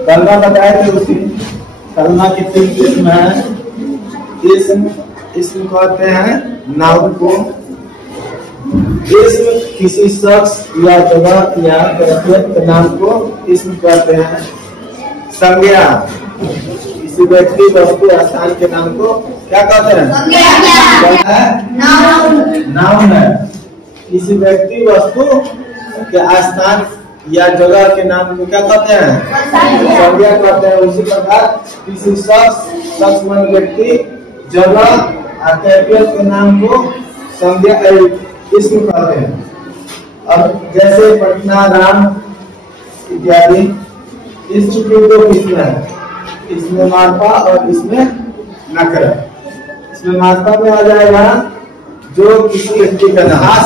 कलमा बताए थे उसी कलमा की 3 किस्म है। इसम कहते हैं नाउन को। इसम किसी शख्स या जगह या कैफियत के नाम को इसम कहते हैं। संज्ञा किसी व्यक्ति वस्तु स्थान के नाम को क्या कहते हैं? नाउन है। किसी व्यक्ति वस्तु के स्थान या जगह के नाम को क्या कहते हैं? संज्ञा कहते हैं। उसी प्रकार किसी शख्स व्यक्ति जगह और कैफियत के नाम को संज्ञा इसम कहते हैं। अब जैसे पटना, राम इत्यादि, इसकी 2 किस्में हैं, इसमें मार्फा और इसमें नकरा। इसमें मार्फा में आ जाएगा जो किसी व्यक्ति का नाम,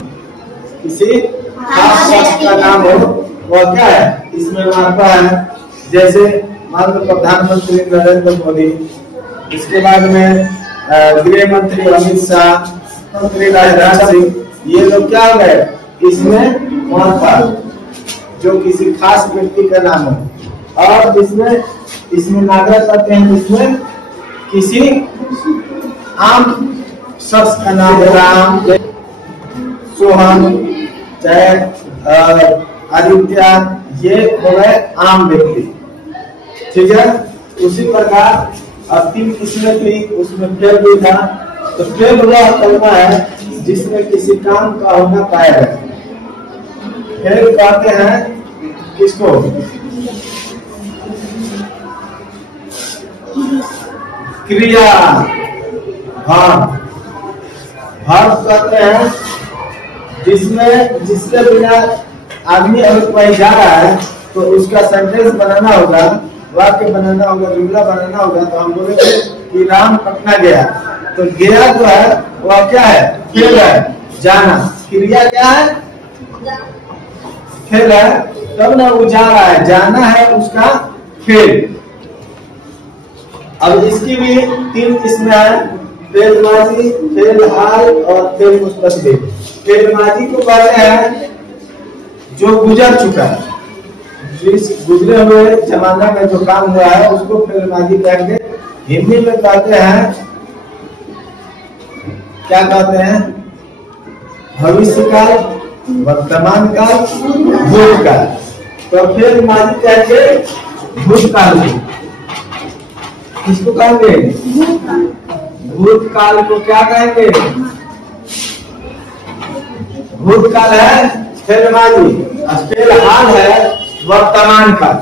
किसी खास शख्स का नाम हो, वह क्या है? इसमें मार्फा है। जैसे मान लो प्रधानमंत्री नरेंद्र मोदी, इसके बाद में गृह मंत्री अमित शाह, मंत्री राजनाथ सिंह, ये लोग क्या हो गए? इसमें मार्फा, जो किसी खास व्यक्ति का नाम हो। और इसमें नागरा कहते हैं, जिसमें किसी आम शख्स का नाम, राम, सोहन, चाहे आदित्य, ये हो गए आम व्यक्ति। ठीक है। उसी प्रकार अब 3 किस्में थी, उसमें फेल भी था। तो फेल वह कलमा है जिसमें किसी काम का होना पाया है। फेल कहते हैं किसको? क्रिया। हाँ, भाव कहते हैं जिसके बिना आदमी अगर कोई जा रहा है तो उसका सेंटेंस बनाना होगा, वाक्य बनाना होगा, जुमला बनाना होगा। तो हम बोलेंगे कि राम पटना गया, तो गया जो है वह क्या है? खेल है, जाना। क्रिया क्या है? खेल है, तब ना वो जा रहा है, जाना है उसका खेल। अब इसकी भी 3 किस्में हैं, फेल माजी, फेल हाल और फेल मुस्तकबिल। फेल माजी को कहते हैं जो गुजर चुका है, जिस गुजरे हुए जमाना में जो काम हुआ है उसको फेल माजी कहेंगे। हिंदी में कहते हैं, क्या कहते हैं? भविष्य काल, वर्तमान काल, भूतकाल। तो फेल माजी कहेंगे भूतकाल को। किसको कहेंगे? भूतकाल को क्या कहेंगे? भूतकाल है फेल माजी, फेल हाल है वर्तमान काल।